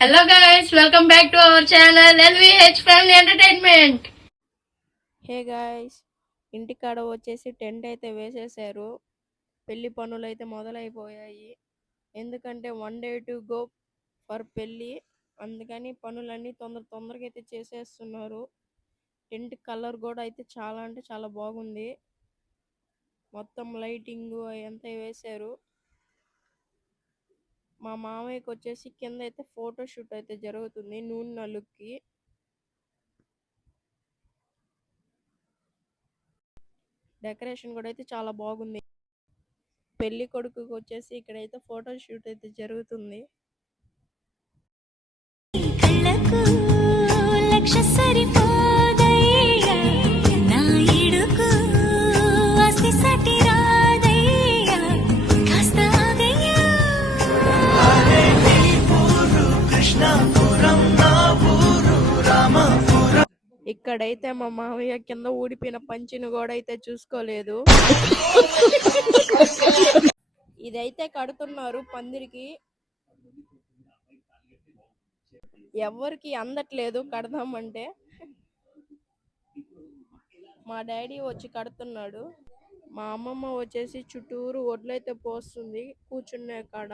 Hello guys, welcome back to our channel LVH Family Entertainment. Hey guys, ఇంటికాడ వచ్చేసి tent అయితే వేసేసారు. పెళ్లి పనులు అయితే మొదలైపోయాయి. ఎందుకంటే 1 day to go ఫర్ పెళ్ళి. అందుకని పనులన్నీ తొందరగా అయితే చేసేస్తున్నారు. టెంట్ కలర్ కూడా అయితే చాలా అంటే చాలా బాగుంది. మొత్తం లైటింగ్ అదంతా వేశారు. మా మామయ్యకి వచ్చేసి కింద అయితే ఫోటో షూట్ అయితే జరుగుతుంది నూనె నలుగుకి. డెకరేషన్ కూడా అయితే చాలా బాగుంది. పెళ్లి కొడుకుకి వచ్చేసి ఇక్కడైతే ఫోటో షూట్ అయితే జరుగుతుంది. కళ్ళకు లక్ష సరిపోదయ్యా నా ఇడుకు ఆస్తి సటి రాదయ్యా కాస్త ఆగయ్యా అరే నీ ఊరు కృష్ణాపురం నా ఊరు రామాపురం. ఇక్కడైతే మా మామయ్య కింద ఊడిపోయిన పంచిని కూడా అయితే చూసుకోలేదు. ఇదైతే కడుతున్నారు పందిరికి. ఎవరికి అందట్లేదు కడదామంటే. మా డాడీ వచ్చి కడుతున్నాడు. మా అమ్మమ్మ వచ్చేసి చుట్టూరు ఒడ్లైతే పోస్తుంది కూర్చునే కాడ.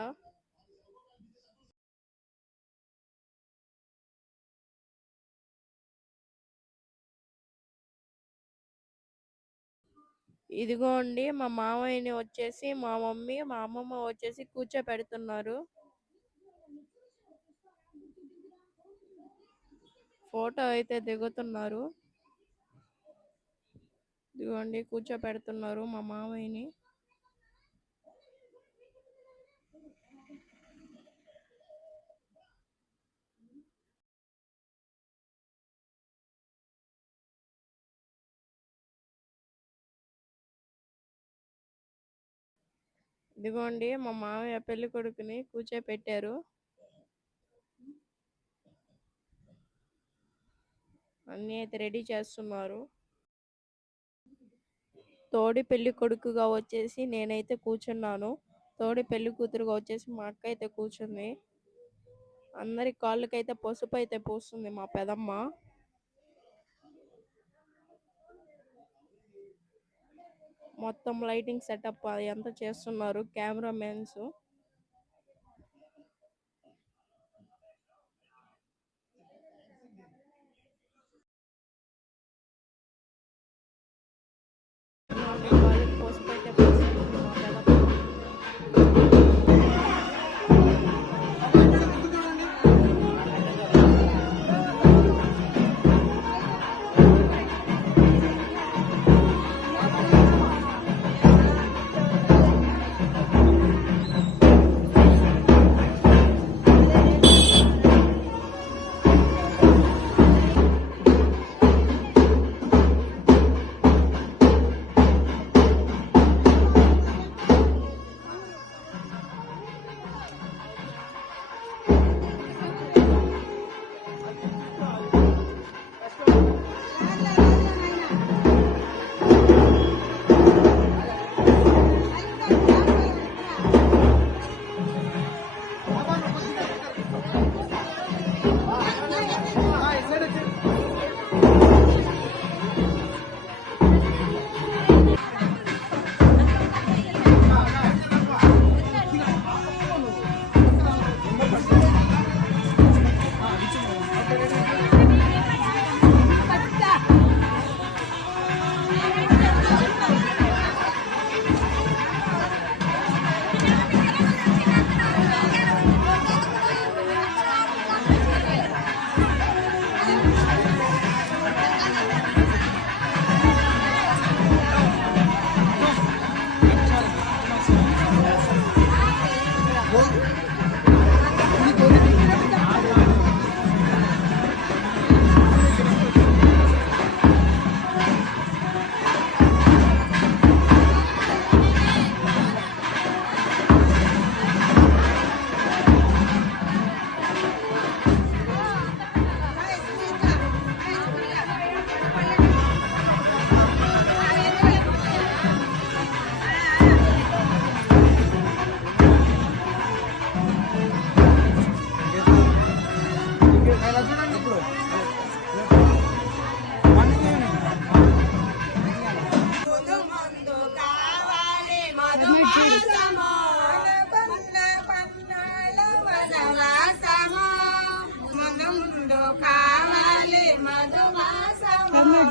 ఇదిగోండి మా మామయ్యని వచ్చేసి మా మమ్మీ మా అమ్మమ్మ వచ్చేసి కూర్చోపెడుతున్నారు. ఫోటో అయితే దిగుతున్నారు. ఇదిగోండి కూర్చోపెడుతున్నారు మా మామయ్యని. ఇదిగోండి మా మామయ్య పెళ్లి కొడుకుని కూర్చోపెట్టారు. అన్నీ అయితే రెడీ చేస్తున్నారు. తోడి పెళ్లి కొడుకుగా వచ్చేసి నేనైతే కూర్చున్నాను. తోడి పెళ్లి కూతురుగా వచ్చేసి మా అక్క అయితే కూర్చుంది. అందరి కాళ్ళకైతే పసుపు అయితే పూస్తుంది మా పెదమ్మ. మొత్తం లైటింగ్ సెటప్ అది ఎంత చేస్తున్నారు కెమెరామెన్స్. కాళ్ళకి పసుపు అయితే పూస్తుంది మా పెదమ్మ.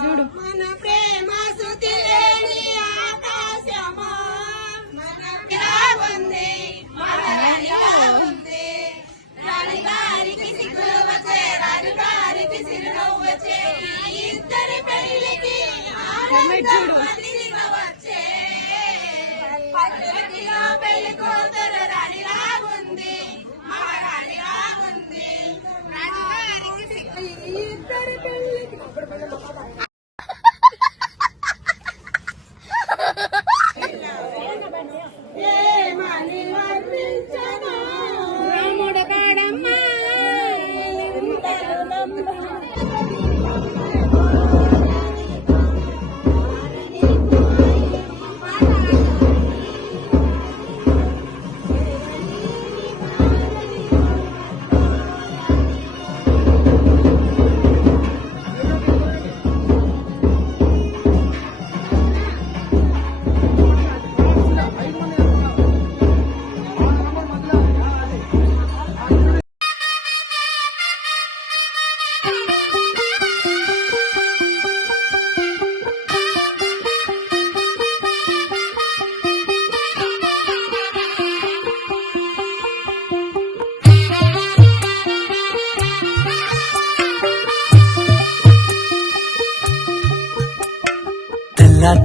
చూడు మన ప్రేమ సుతి లేని ఆకాశము మన ఉంది ఉంది రాణిగారికి సిగ్గులు వచ్చే రాజుగారికి సిరులు వచ్చే ఇద్దరి పెళ్లికి వచ్చే పచ్చటిలో పెళ్లి కూతురు రాణిలా ఉంది మహారాణిలా ఉంది రాజుగారికి ఇద్దరి పెళ్లికి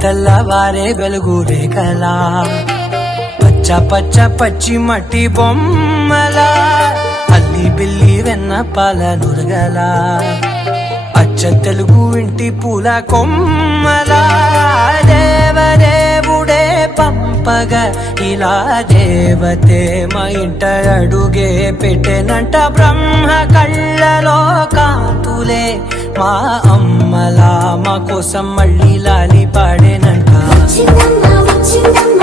తెల్లవారే వెలుగు రేఖలా పచ్చ పచ్చ పచ్చి మట్టి బొమ్మలా అల్లి బిల్లి వెన్న పాల నురగలా అచ్చ తెలుగు ఇంటి పూల కొమ్మలా దేవదేవుడే పంపగా ఇలా దేవతే మా ఇంట అడుగే పెట్టెనంట బ్రహ్మ కళ్ళలో కాంతులే మా అమ్మలా మా కోసం మళ్ళీ లాలి పాడేనంట వచ్చిందమ్మా వచ్చిందమ్మా